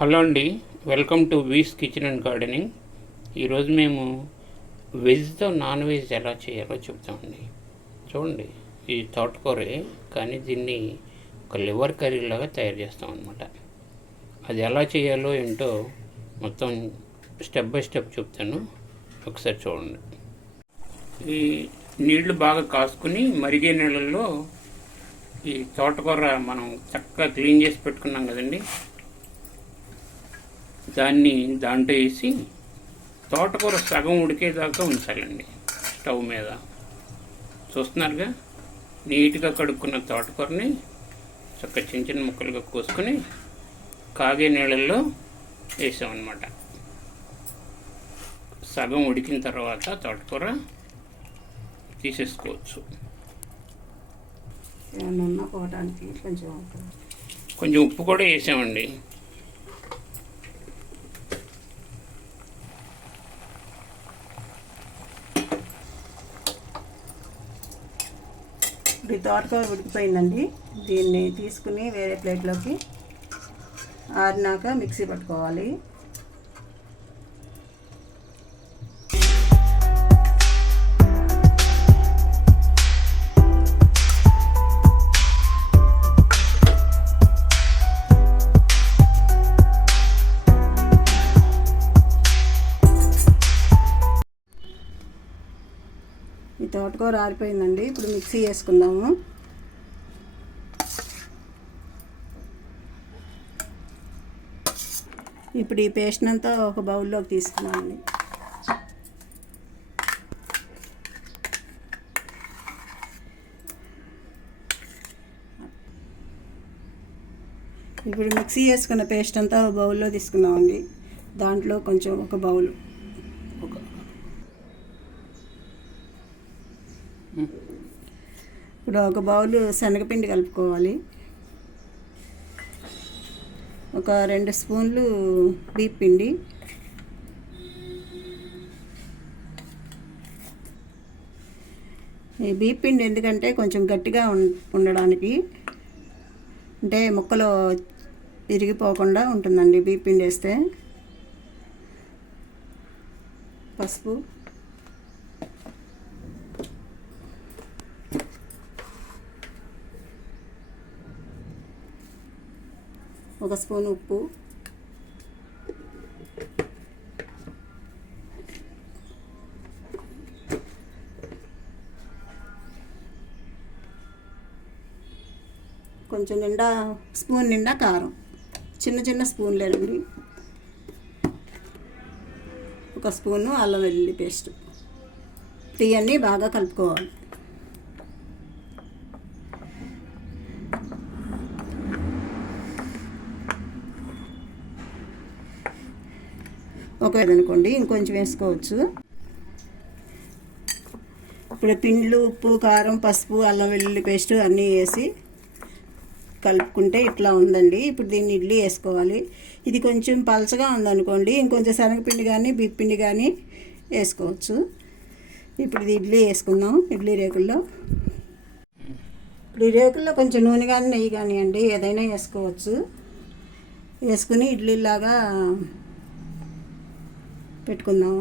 Hello అండి, welcome to V's kitchen and gardening. ఈరోజు మేము వెజ్తో నాన్ వెజ్ ఎలా చేయాలో చెప్తామండి. చూడండి, ఇది తోటకూరే, కానీ దీన్ని ఒక లివర్ కర్రీ లాగా తయారు చేస్తాం అనమాట. అది ఎలా చేయాలో ఏంటో మొత్తం స్టెప్ బై స్టెప్ చెప్తాను, ఒకసారి చూడండి. ఈ నీళ్లు బాగా కాసుకుని మరిగే నీళ్ళల్లో ఈ తోటకూర మనం చక్కగా క్లీన్ చేసి పెట్టుకున్నాం కదండి, దాన్ని దాంట్లో వేసి తోటకూర సగం ఉడికేదాకా ఉంచాలండి స్టవ్ మీద. చూస్తున్నారుగా, నీట్గా కడుక్కున్న తోటకూరని చక్కగా చిన్న చిన్న ముక్కలుగా కోసుకొని కాగే నీళ్ళల్లో వేసామన్నమాట. సగం ఉడికిన తర్వాత తోటకూర తీసేసుకోవచ్చు. కొంచెం ఉప్పు కూడా వేసామండి. ఇప్పుడు తోటకూర ఉడికిపోయిందండి. దీన్ని తీసుకుని వేరే ప్లేట్లోకి ఆరినాక మిక్సీ పట్టుకోవాలి. ఈ తోటకూర ఆరిపోయిందండి. ఇప్పుడు మిక్సీ వేసుకుందాము. ఇప్పుడు ఈ పేస్ట్ అంతా ఒక బౌల్లోకి తీసుకున్నామండి. ఇప్పుడు మిక్సీ వేసుకున్న పేస్ట్ అంతా ఒక బౌల్లో తీసుకున్నామండి. దాంట్లో కొంచెం ఒక బౌల్ ఇప్పుడు ఒక బౌలు శనగపిండి కలుపుకోవాలి. ఒక 2 స్పూన్లు బియ్యం పిండి, ఈ బియ్యం పిండి ఎందుకంటే కొంచెం గట్టిగా ఉండడానికి, అంటే ముక్కలు విరిగిపోకుండా ఉంటుందండి బియ్యం పిండి వేస్తే. పసుపు, ఒక స్పూన్ ఉప్పు, కొంచెం స్పూన్ నిండా కారం, చిన్న చిన్న స్పూన్లేనండి. ఒక స్పూను అల్లం వెల్లుల్లి పేస్ట్. ఇవన్నీ బాగా కలుపుకోవాలి. అనుకోండి, ఇంకొంచెం వేసుకోవచ్చు. ఇప్పుడు పిండిలు, ఉప్పు, కారం, పసుపు, అల్లం వెల్లుల్లి పేస్ట్ అన్నీ వేసి కలుపుకుంటే ఇట్లా ఉందండి. ఇప్పుడు దీన్ని ఇడ్లీ వేసుకోవాలి. ఇది కొంచెం పలచగా ఉందనుకోండి, ఇంకొంచెం శనగపిండి కానీ బియ్యం పిండి కానీ వేసుకోవచ్చు. ఇప్పుడు ఇది ఇడ్లీ వేసుకుందాం. ఇడ్లీ రేకుల్లో, ఇప్పుడు ఈ రేకుల్లో కొంచెం నూనె కానీ నెయ్యి కానీ అండి ఏదైనా వేసుకోవచ్చు. వేసుకుని ఇడ్లీలాగా పెట్టుకుందాము.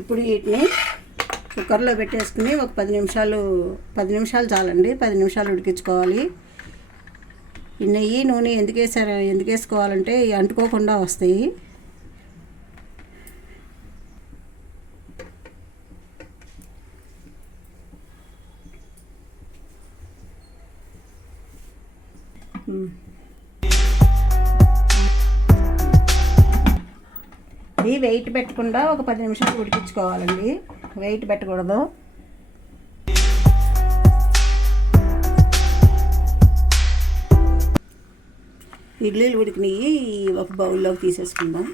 ఇప్పుడు వీటిని కుక్కర్లో పెట్టేసుకుని ఒక 10 నిమిషాలు చాలండి. 10 నిమిషాలు ఉడికించుకోవాలి. ఈ నెయ్యి నూనె ఎందుకు వేసుకోవాలంటే అంటుకోకుండా వస్తాయి. ఇది వెయిట్ పెట్టకుండా ఒక 10 నిమిషాలు ఉడికించుకోవాలండి. వెయిట్ పెట్టకూడదు. ఇడ్లీలు ఉడికినవి ఒక బౌల్లోకి తీసేసుకుందాం.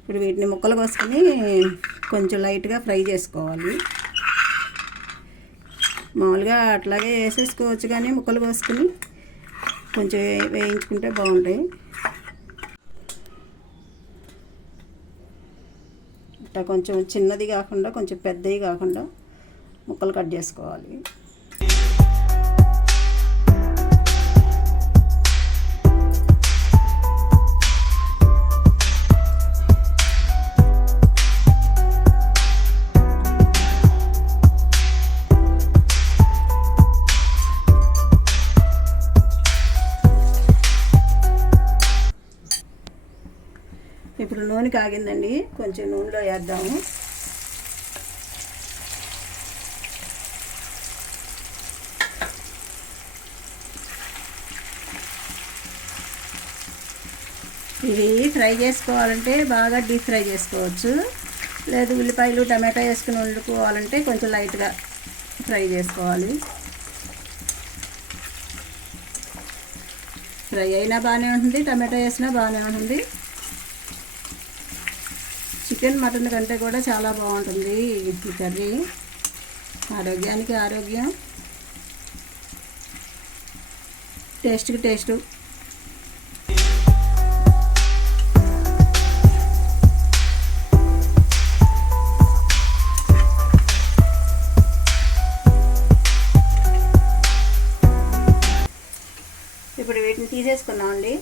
ఇప్పుడు వీటిని ముక్కలు కోసుకొని కొంచెం లైట్గా ఫ్రై చేసుకోవాలి. మామూలుగా అట్లాగే వేసేసుకోవచ్చు, కానీ ముక్కలు కోసుకుని కొంచెం వేయించుకుంటే బాగుంటాయి. ఇట్లా కొంచెం చిన్నది కాకుండా కొంచెం పెద్దవి కాకుండా ముక్కలు కట్ చేసుకోవాలి. ఇప్పుడు నూనె కాగిందండి, కొంచెం నూనెలో వేద్దాము. ఇది ఫ్రై చేసుకోవాలంటే బాగా డీప్ ఫ్రై చేసుకోవచ్చు, లేదు ఉల్లిపాయలు టమాటా వేసుకుని వండుకోవాలంటే కొంచెం లైట్గా ఫ్రై చేసుకోవాలి. ఫ్రై అయినా బాగానే ఉంటుంది, టమాటా వేసినా బాగానే ఉంటుంది. చికెన్ మటన్ కంటే కూడా చాలా బాగుంటుంది ఈ కర్రీ. ఆరోగ్యానికి ఆరోగ్యం, టేస్ట్కి టేస్టు. ఇప్పుడు వీటిని తీసేసుకున్నామండి.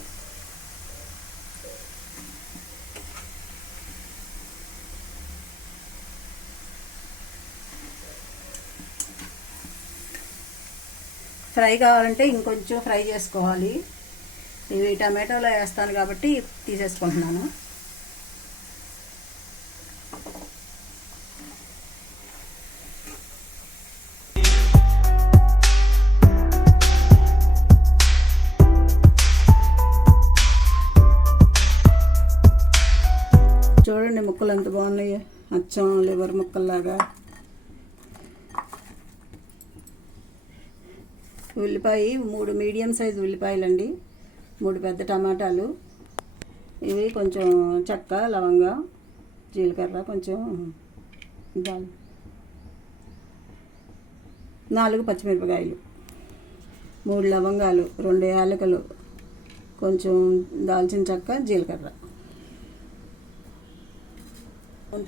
ఫ్రై కావాలంటే ఇంకొంచెం ఫ్రై చేసుకోవాలి. ఇవి టమాటోలో వేస్తాను కాబట్టి తీసేసుకుంటున్నాను. చూడండి ముక్కలు ఎంత బాగున్నాయి, అచ్చం లివర్ ముక్కల్లాగా. ఉల్లిపాయ 3 మీడియం సైజు ఉల్లిపాయలండి, 3 పెద్ద టమాటాలు, ఇవి కొంచెం చెక్క, లవంగ, జీలకర్ర, కొంచెం 4 పచ్చిమిరపకాయలు, 3 లవంగాలు, 2 యాలకులు, కొంచెం దాల్చిన చెక్క, జీలకర్ర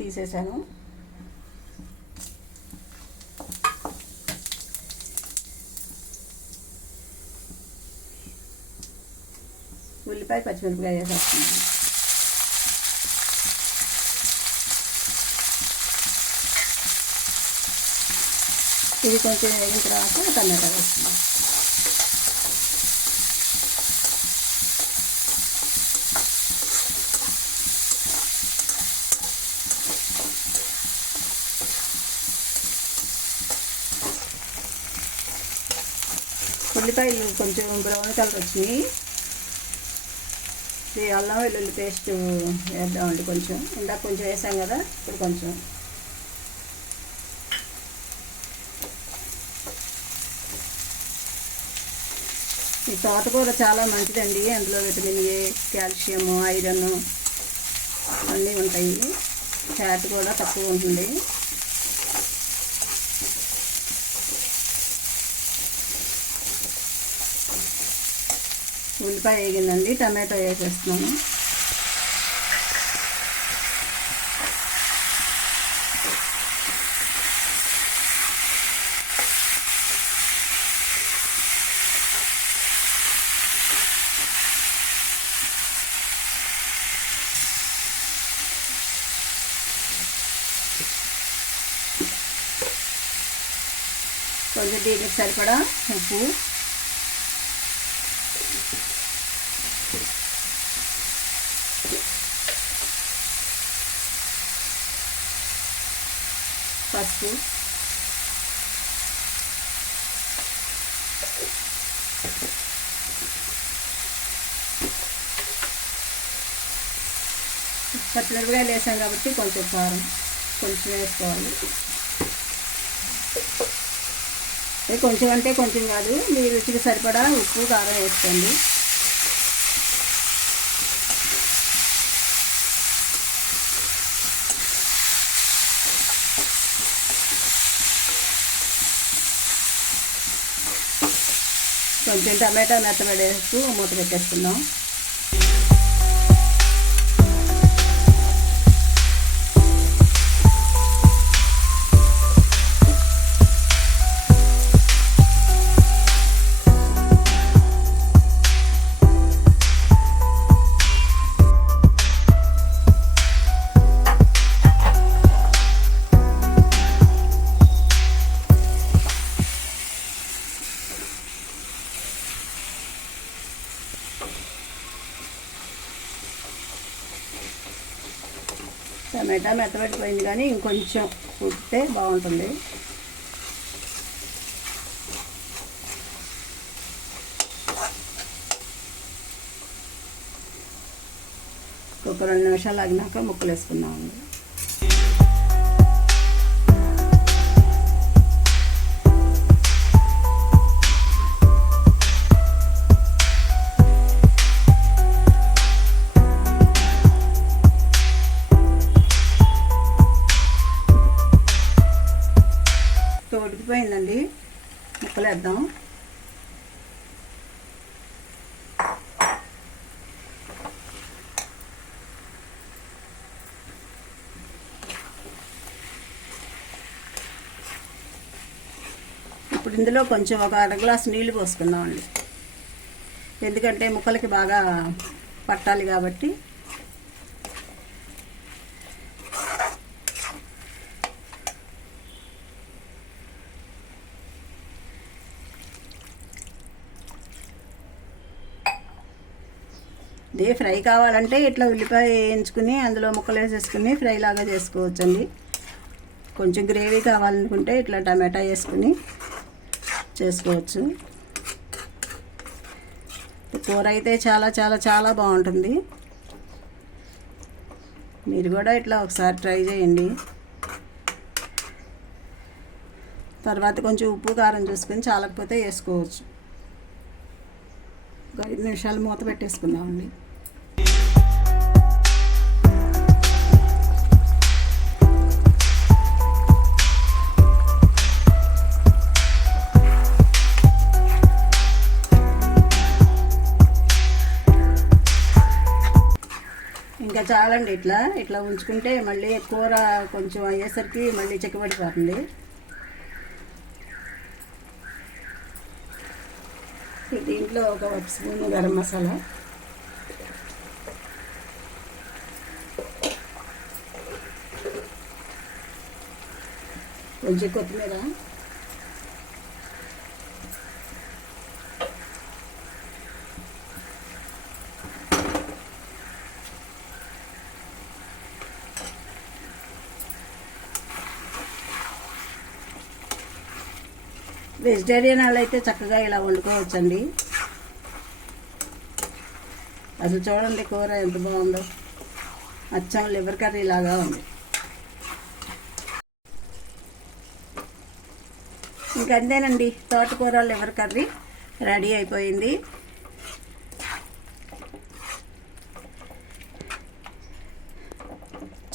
తీసేసాను. ఉల్లిపాయ పచ్చిమిరపకాయ వేసేస్తున్నాను. ఇది కొంచెం వేగిన తర్వాత టమాటా వేస్తున్నాను. ఉల్లిపాయలు కొంచెం బ్రౌన్ కలర్ వచ్చినాయి. ఇది అల్లం వెల్లుల్లి పేస్ట్ వేద్దామండి. కొంచెం ఇందాక కొంచెం వేసాం కదా, ఇప్పుడు కొంచెం. ఈ తోటకూర చాలా మంచిదండి, అందులో విటమిన్ ఏ, కాల్షియం, ఐరన్ అన్నీ ఉంటాయి. ఫ్యాట్ కూడా తక్కువ ఉంటుంది. ఉల్లిపాయ వేగిందండి, టమాటో వేసేస్తున్నాను. కొంచెం దీనికి సరిపడా ఉప్పు, పసుపు, పచ్చిమిరపకాయలు వేసాం కాబట్టి కొంచెం కారం కొంచెం వేసుకోవాలి. కొంచెం అంటే కొంచెం కాదు, మీ రుచికి సరిపడా ఉప్పు, కారం వేసుకోండి. కొంచెం టమాటా మెత్తబడేస్తూ మూత పెట్టేసుకుందాం. టమాటా మెత్తబడిపోయింది, కానీ ఇంకొంచెం ఉడికితే బాగుంటుంది. ఒక 2 నిమిషాలు ఆగినాక ముక్కలు వేసుకుందామండి. ఉడికిపోయిందండి, ముక్కలు వేద్దాం. ఇప్పుడు ఇందులో కొంచెం ఒక 1/2 గ్లాసు నీళ్ళు పోసుకుందామండి, ఎందుకంటే ముక్కలకి బాగా పట్టాలి కాబట్టి. ఇదే ఫ్రై కావాలంటే ఇట్లా ఉల్లిపాయ వేయించుకుని అందులో ముక్కలు వేసేసుకుని ఫ్రై లాగా చేసుకోవచ్చండి. కొంచెం గ్రేవీ కావాలనుకుంటే ఇట్లా టమాటా వేసుకుని చేసుకోవచ్చు. కూర అయితే చాలా చాలా చాలా బాగుంటుంది. మీరు కూడా ఇట్లా ఒకసారి ట్రై చేయండి. తర్వాత కొంచెం ఉప్పు కారం చూసుకొని చాలకపోతే వేసుకోవచ్చు. ఒక 5 నిమిషాలు మూత పెట్టేసుకుందామండి. ఇంకా చాలండి, ఇట్లా ఉంచుకుంటే మళ్ళీ కూర కొంచెం అయ్యేసరికి మళ్ళీ చిక్కబడిపోతుంది. దీంట్లో ఒక స్పూన్ గరం మసాలా, కొంచెం కొత్తిమీర, వెజిటేరియన్ వాళ్ళు అయితే చక్కగా ఇలా వండుకోవచ్చండి. అసలు చూడండి కూర ఎంత బాగుందో, అచ్చం లివర్ కర్రీ లాగా ఉంది. ఇంకంతేనండి, తోటకూర లివర్ కర్రీ రెడీ అయిపోయింది.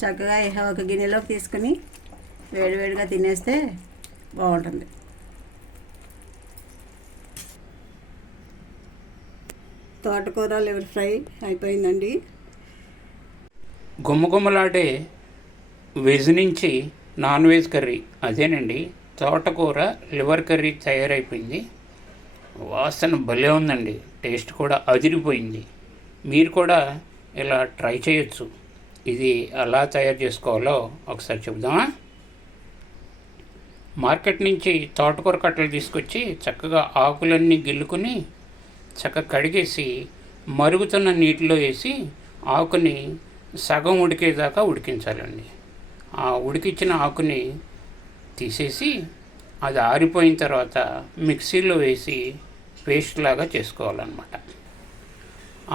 చక్కగా ఒక గిన్నెలోకి తీసుకుని వేడివేడిగా తినేస్తే బాగుంటుంది. తోటకూర లివర్ ఫ్రై అయిపోయిందండి. గుమ్మగుమ్మలాడే వెజ్ నుంచి నాన్ వెజ్ కర్రీ అదేనండి, తోటకూర లివర్ కర్రీ తయారైపోయింది. వాసన భలే ఉందండి, టేస్ట్ కూడా అదిరిపోయింది. మీరు కూడా ఇలా ట్రై చేయొచ్చు. ఇది ఎలా తయారు చేసుకోవాలో ఒకసారి చెబుదామా? మార్కెట్ నుంచి తోటకూర కట్టలు తీసుకొచ్చి చక్కగా ఆకులన్నీ గిల్లుకొని చక్కగా కడిగేసి మరుగుతున్న నీటిలో వేసి ఆకుని సగం ఉడికేదాకా ఉడికించాలండి. ఆ ఉడికించిన ఆకుని తీసేసి అది ఆరిపోయిన తర్వాత మిక్సీలో వేసి పేస్ట్ లాగా చేసుకోవాలన్నమాట.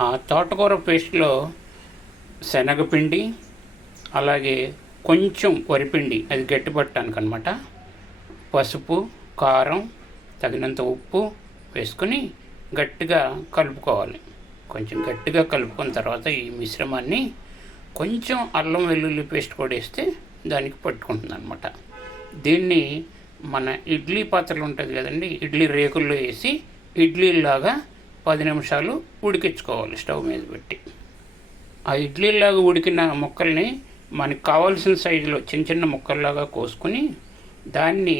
ఆ తోటకూర పేస్ట్లో శనగపిండి, అలాగే కొంచెం వరిపిండి, అది గట్టిపట్టడానికి అనమాట, పసుపు, కారం, తగినంత ఉప్పు వేసుకొని గట్టిగా కలుపుకోవాలి. కొంచెం గట్టిగా కలుపుకున్న తర్వాత ఈ మిశ్రమాన్ని కొంచెం అల్లం వెల్లుల్లి పేస్ట్ కూడా వేస్తే దానికి పట్టుకుంటుంది అనమాట. దీన్ని మన ఇడ్లీ పాత్రలు ఉంటుంది కదండి, ఇడ్లీ రేకుల్లో వేసి ఇడ్లీలాగా 10 నిమిషాలు ఉడికించుకోవాలి స్టవ్ మీద పెట్టి. ఆ ఇడ్లీలాగా ఉడికిన ముక్కల్ని మనకు కావాల్సిన సైజులో చిన్న చిన్న ముక్కల్లాగా కోసుకుని దాన్ని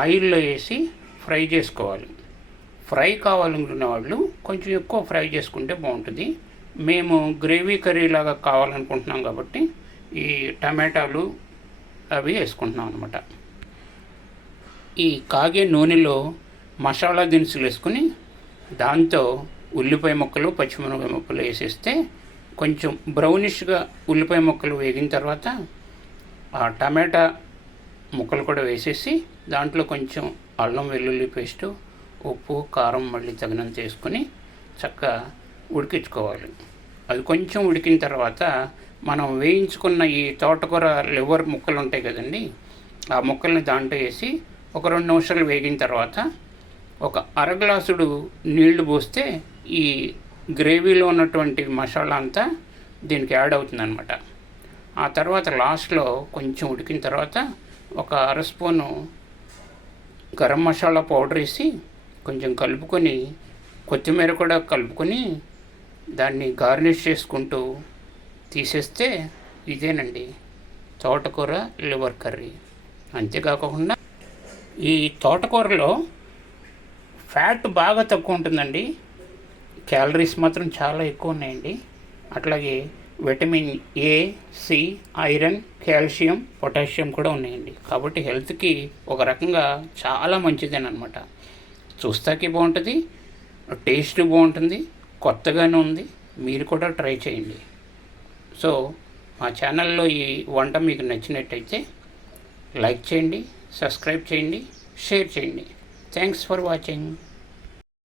ఆయిల్లో వేసి ఫ్రై చేసుకోవాలి. ఫ్రై కావాలనుకునే వాళ్ళు కొంచెం ఎక్కువ ఫ్రై చేసుకుంటే బాగుంటుంది. మేము గ్రేవీ కర్రీ లాగా కావాలనుకుంటున్నాం కాబట్టి ఈ టమాటాలు అవి వేసుకుంటున్నాం అనమాట. ఈ కాగే నూనెలో మసాలా దినుసులు వేసుకుని దాంతో ఉల్లిపాయ ముక్కలు పచ్చిమిరపకాయ ముక్కలు వేసేస్తే కొంచెం బ్రౌనిష్గా ఉల్లిపాయ ముక్కలు వేగిన తర్వాత ఆ టమాటా ముక్కలు కూడా వేసేసి దాంట్లో కొంచెం అల్లం వెల్లుల్లి పేస్టు, ఉప్పు, కారం మళ్ళీ తగినంత వేసుకొని చక్కగా ఉడికించుకోవాలి. అది కొంచెం ఉడికిన తర్వాత మనం వేయించుకున్న ఈ తోటకూర లివర్ ముక్కలు ఉంటాయి కదండి, ఆ ముక్కల్ని దాంట్లో వేసి ఒక 2 నిమిషాలు వేగిన తర్వాత ఒక అరగ్లాసుడు నీళ్లు పోస్తే ఈ గ్రేవీలో ఉన్నటువంటి మసాలా అంతా దీనికి యాడ్ అవుతుందన్నమాట. ఆ తర్వాత లాస్ట్లో కొంచెం ఉడికిన తర్వాత ఒక 1 స్పూను గరం మసాలా పౌడర్ వేసి కొంచెం కలుపుకొని కొత్తిమీర కూడా కలుపుకొని దాన్ని గార్నిష్ చేసుకుంటూ తీసేస్తే ఇదేనండి తోటకూర లివర్ కర్రీ. అంతేకాకుండా ఈ తోటకూరలో ఫ్యాట్ బాగా తక్కువ ఉంటుందండి, క్యాలరీస్ మాత్రం చాలా ఎక్కువ ఉన్నాయండి. అట్లాగే vitamin A, C, iron, calcium, potassium కూడా ఉన్నాయండి. కాబట్టి హెల్త్కి ఒక రకంగా చాలా మంచిదేనమాట. చూస్తాకి బాగుంటుంది, టేస్ట్ బాగుంటుంది, కొత్తగానే ఉంది. మీరు కూడా ట్రై చేయండి. సో మా ఛానల్లో ఈ వంట మీకు నచ్చినట్టయితే లైక్ చేయండి, సబ్స్క్రైబ్ చేయండి, షేర్ చేయండి. Thanks for watching.